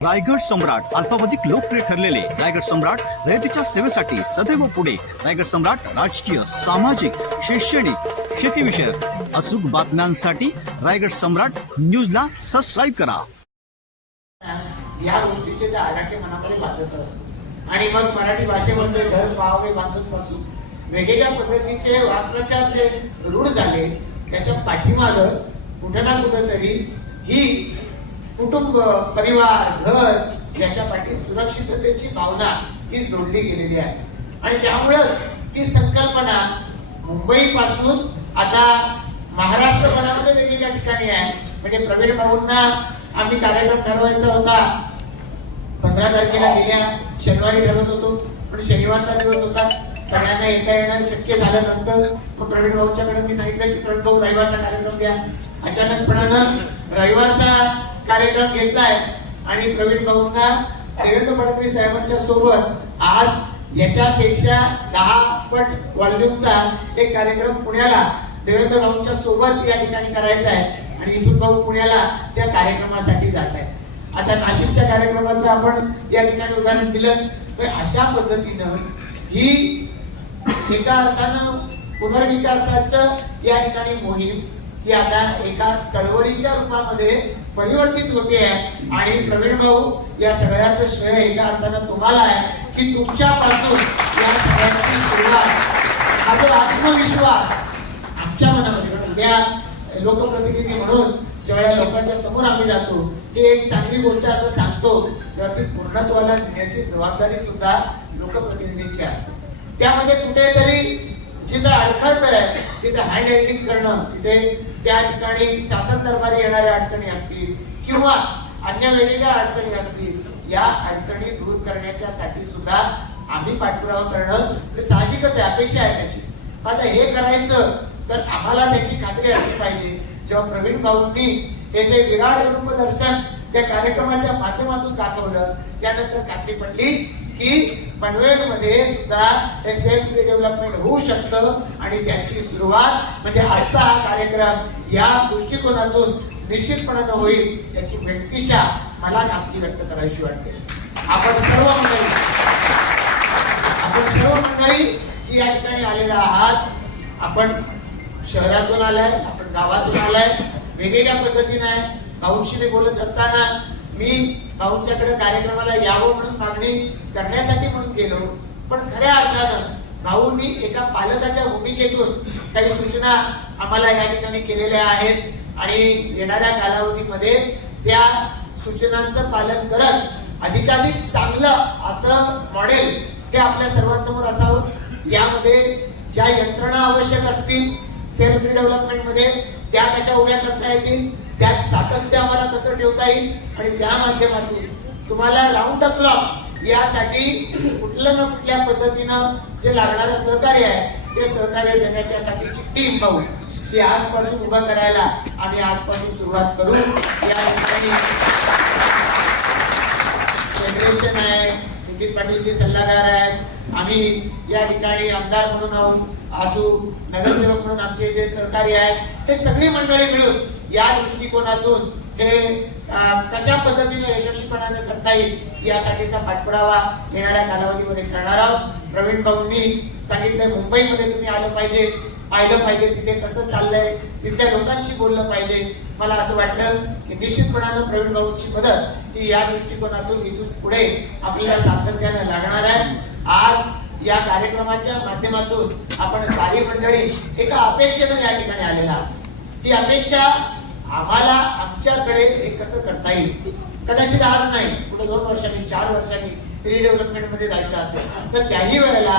रायगड सम्राट अल्पावधिक लोकप्रिय ठरलेले रायगड सम्राट रयतेच्या सेवेसाठी सदैव पुढे. रायगड सम्राट राजकीय सामाजिक शैक्षणिक शेतीविषयक अचूक बातम्यांसाठी रायगड सम्राट न्यूजला सबस्क्राईब करा. या गोष्टीचे ते आडाखे मनामध्ये बांधत असतो आणि मग मराठी भाषेमध्ये घर पाहावे बांधत पासून वेगवेगळ्या पद्धतीचे वाक्प्रचार जे रूढ झाले त्याच्या पाठीमाग कुठे ना कुठेतरी ही कुटुंब परिवार घर याच्या पाठी सुरक्षिततेची भावना ही जोडली गेलेली आहे. आणि त्यामुळेच ही संकल्पना मुंबईपासून आता महाराष्ट्रभरामध्ये वेगवेगळ्या ठिकाणी आहे. म्हणजे प्रवीण भाऊंना आम्ही कार्यक्रम ठरवायचा होता. पंधरा तारखेला गेल्या शनिवारी ठरवत होतो. पण शनिवारचा दिवस होता. सगळ्यांना येता येणं शक्य झालं नसतं. मग प्रवीण भाऊच्याकडे मी सांगितलं की प्रवीण भाऊ रविवारचा कार्यक्रम द्या. अचानकपणानं रविवारचा कार्यक्रम घेतलाय. आणि प्रवीण भाऊंना देवेंद्र फडणवीस साहेबांच्या सोबत आज याच्यापेक्षा दहा पट व्हॉल्यूमचा एक कार्यक्रम पुण्याला देवेंद्र भाऊंच्या सोबत या ठिकाणी करायचा आहे. आणि इथून भाऊ पुण्याला त्या कार्यक्रमासाठी जात आहे आता नाशिकच्या कार्यक्रमाचं आपण या ठिकाणी उदाहरण दिलं. अशा पद्धतीनं ही एका अर्थानं पुनर्विकासाचं या ठिकाणी मोहीम ही आता एका चळवळीच्या रूपामध्ये परिवर्तित होते आहे. आणि प्रवीण भाऊ या सगळ्याचं श्रेय एका अर्थानं तुम्हाला आहे की तुमच्यापासून या सगळ्यांची सुरुवात. हा जो आत्मविश्वास आमच्या मनामध्ये उद्या लोकप्रतिनिधी म्हणून ज्यावेळेला लोकांच्या समोर आम्ही जातो ते एक चांगली गोष्ट असं सांगतो तेव्हा ती पूर्णत्वाला नेण्याची जबाबदारी सुद्धा लोकप्रतिनिधींची असते. त्यामध्ये कुठेतरी जिथं अडखळत आहे तिथं हँड हँडिंग करणं तिथे त्या ठिकाणी शासन दरबारी येणाऱ्या अडचणी असतील किंवा अन्य वेगवेगळ्या अडचणी असतील या अडचणी दूर करण्याच्या साठी सुद्धा आम्ही पाठपुरावा करणं ते साहजिकच आहे अपेक्षा आहे त्याची. आता हे करायचं तर आम्हाला त्याची खात्री असली पाहिजे. जेव्हा प्रवीण भाऊंनी हे जे विराट रूपदर्शन त्या कार्यक्रमाच्या माध्यमातून दाखवलं त्यानंतर खात्री पडली की पनवेलमध्ये सुद्धा हे सेल्फ डेव्हलपमेंट होऊ शकतं आणि त्याची सुरुवात म्हणजे आजचा हा कार्यक्रम या दृष्टिकोनातून निश्चितपणानं होईल याची व्यक्तिशा मला खात्री व्यक्त करायची वाटते. आपण सर्व मंडळी आपण सर्व मंडळी जी या ठिकाणी आलेला आहात आपण शहरातून आलाय आपण गावातून आलाय वेगवेगळ्या पद्धतीने आहे भाऊंशी मी बोलत असताना मी भाऊंच्याकडे कार्यक्रमाला यावं म्हणून मागणी करण्यासाठी म्हणून गेलो. पण खऱ्या अर्थानं भाऊंनी एका पालकाच्या भूमिकेतून काही सूचना आम्हाला या ठिकाणी केलेल्या आहेत आणि येणाऱ्या कालावधीमध्ये त्या सूचनांचं पालन करत अधिकाधिक चांगलं असं मॉडेल हे आपल्या सर्वांसमोर असावं. यामध्ये ज्या यंत्रणा आवश्यक असतील सेल्फ रिडेव्हलपमेंटमध्ये त्या कशा उभ्या करता येतील त्यात सातत्य आम्हाला कसं ठेवता येईल आणि त्या माध्यमातून तुम्हाला राऊंड द क्लॉक यासाठी कुठल्या ना कुठल्या पद्धतीनं जे लागणारं सहकार्य आहे ते सहकार्य देण्याच्यासाठीची टीम पाहू. ती आजपासून उभा करायला आम्ही आजपासून सुरुवात करू. या ठिकाणी फेडरेशन आहे नितीन पाटीलजी सल्लागार आहेत. आम्ही या ठिकाणी आमदार म्हणून आहोत असू नगरसेवक म्हणून आमचे जे सहकारी आहेत ते सगळी मंडळी मिळून या दृष्टिकोनातून हे कशा पद्धतीने यशस्वीपणाने करता येईल यासाठीचा पाठपुरावा येणाऱ्या कालावधीमध्ये करणार आहोत. प्रवीण भाऊंनी सांगितलं मुंबईमध्ये तुम्ही आलं पाहिजे पाहिलं पाहिजे तिथे कसं चाललंय तिथल्या लोकांशी बोललं पाहिजे. मला असं वाटलं की निश्चितपणानं प्रवीण भाऊंची मदत ही या दृष्टिकोनातून इथून पुढे आपल्याला सातत्यानं लागणार आहे. आज या कार्यक्रमाच्या माध्यमातून आपण सारी मंडळी एका अपेक्षेनं या ठिकाणी आलेला आहात. ही अपेक्षा आम्हाला आमच्याकडे हे कसं करता येईल? कदाचित आज नाही पुढे दोन वर्षांनी चार वर्षांनी रिडेव्हलपमेंटमध्ये जायचं असेल तर त्याही वेळेला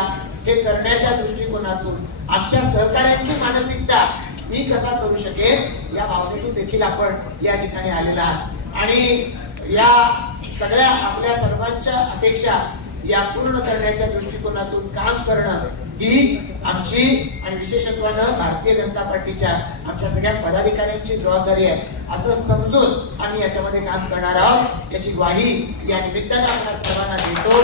हे करण्याच्या दृष्टिकोनातून आमच्या सहकार्यांची मानसिकता मी कसा करू शकेल या भावनेतून देखील आपण या ठिकाणी आलेला आहात. आणि या सगळ्या आपल्या सर्वांच्या अपेक्षा या पूर्ण करण्याच्या दृष्टिकोनातून काम करणं ही आमची आणि विशेषत्वानं भारतीय जनता पार्टीच्या आमच्या सगळ्या पदाधिकाऱ्यांची जबाबदारी आहे. असं समजून आम्ही याच्यामध्ये काम करणार आहोत. याची ग्वाही या निमित्तानं आपल्या सर्वांना देतो.